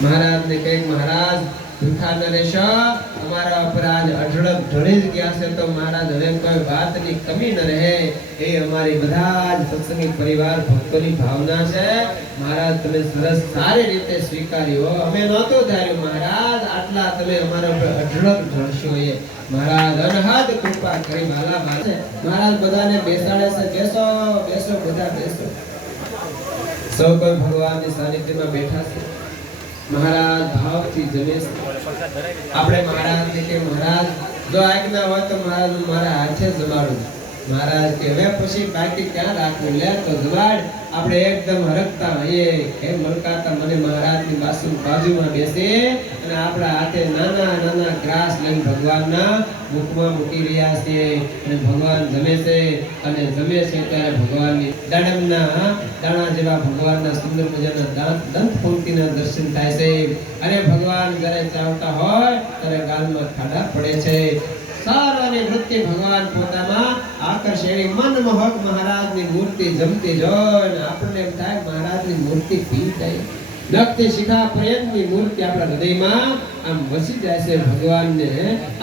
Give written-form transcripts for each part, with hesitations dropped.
महाराज ने कहे महाराज दुखा न रेशो हमारा अपराध अढळक ढળી જ ગયા છે તો महाराज હવે કોઈ વાતની કમી ન રહે એ અમારી બધા જ સત્સંગી પરિવાર ભક્તોની ભાવના છે महाराज તમે સરસ સારી રીતે સ્વીકાર્યો અમે નહોતું ધાર્યું महाराज આટલા તમે અમારા ઉપર અઢળક ઢળશો એ महाराज અનહદ કૃપા કરી વાલા બાસે महाराज બધાને બેસાડે છે બેસો બેસો બધા બેસો સૌ કોઈ ભગવાનની સાનિધ્યમાં બેઠા છે महाराज भाव थी जमेश आपने महाराज ने के महाराज जो આજ્ઞા હોય તો महाराज મારા હાથે જમાડું महाराज के वे પછી બાકી ક્યાં રાખવું લે તો જમાડ આપણે એકદમ હરકતા એ મલકાતા મને महाराज ની બાજુમાં બેસે અને આપણા હાથે નાના નાના ગ્રાસ લઈને ભગવાનના મુખમાં મૂકી રહ્યા છે અને ભગવાન જમે છે અને જમે છે ત્યારે ભગવાનની દાડમના દાણા જેવા ભગવાનના સુંદર મજાના દંત પંક્તિના દર્શન થાય છે અને ભગવાન જ્યારે ચાવતા હોય ત્યારે ગાલમાં ખાડા પડે છે સારાની વૃત્તિ ભગવાન પોતામાં આકર્ષેલી મનમોહક મહારાજની મૂર્તિ જમતી જોઈને આપણને એમ થાય મહારાજની મૂર્તિ પી જાય નખથી શિખા પર્યંતની મૂર્તિ આપણા હૃદયમાં આમ વસી જાય છે ભગવાનને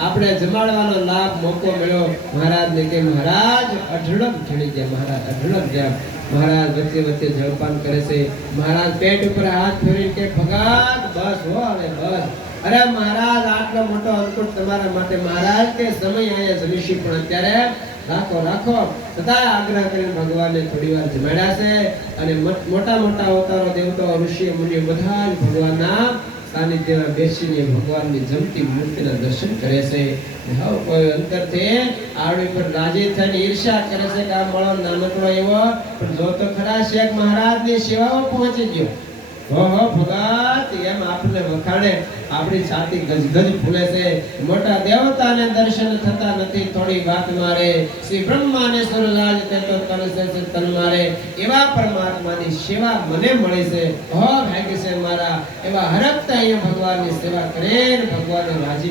આપણે જમાડવાનો લાભ મોકો મળ્યો મહારાજને કે મહારાજ અઢળક ઢળી ગયા महाराज અઢળક ગયા महाराज વચ્ચે વચ્ચે જળપાન કરે છે महाराज પેટ ઉપર હાથ ફેરીને કે ભગત બસ હો અને બસ अरे महाराज आटलो मोटो अंकुट तुम्हारा माटे महाराज के समय आया जमीशी पण अत्यारे राखो राखो सदा आग्रह કરીને ભગવાનને થોડીવાર જમાડ્યા છે અને મોટા મોટા અવતારો દેવતાઓ ઋષિ મુનિઓ બધા જ ભગવાનના સાનિધ્યમાં બેસીને ભગવાનની જમતી મૂર્તિના દર્શન કરે છે હવે કોઈ અંતરથી આવડી પર રાજી થઈને ઈર્ષ્યા કરે છે કે આ મળો નાનકડો એવો પણ જો તો ખરા શેખ મહારાજની સેવામાં પહોંચી ગયો हो भगत एम आपने वखाणे आपणी छाती गजगज फूले से मोटा देवता ने दर्शन थता नथी थोड़ी बात मारे श्री ब्रह्मा ने सुरराज ते तो तन से तन मारे एवा परमात्मा नी सेवा मने मळे से हो भाग्य से मारा एवा हरकता ये भगवान नी सेवा करे भगवान राजी